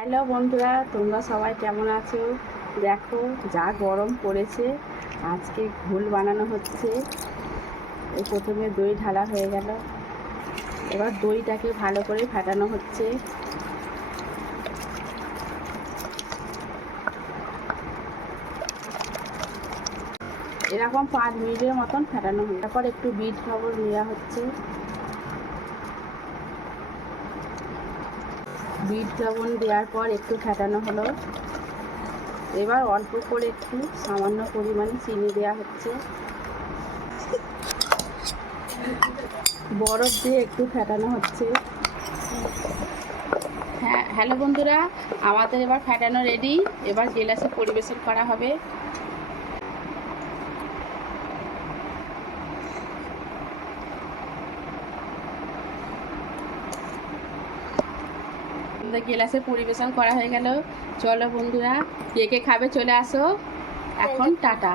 Hello বন্ধুরা, তোমরা সবাই কেমন আছো? দেখো যা গরম পড়েছে, আজকে ঘোল বানানো হচ্ছে। এই প্রথমে দই ঢালা হয়ে গেল, এবার দইটাকে ভালো করে ফাটানো হচ্ছে। এরকম 5 মিনিটের মতন ফাটানো হয়। তারপর একটু বিট লবণ নেওয়া হচ্ছে। বিট লবণ দেওয়ার পর একটু ফাটানো হলো। এবার অল্প করে একটু সামান্য পরিমাণে চিনি দেওয়া হচ্ছে। বরফ দিয়ে একটু ফাটানো হচ্ছে। হ্যাঁ, হ্যালো বন্ধুরা, আমাদের এবার ফাটানো রেডি। এবার গ্লাসে পরিবেশন করা হবে। আমাদের গ্লাসে পরিবেশন করা হয়ে গেল। চলো বন্ধুরা, কে কে খাবে চলে আসো। এখন টাটা।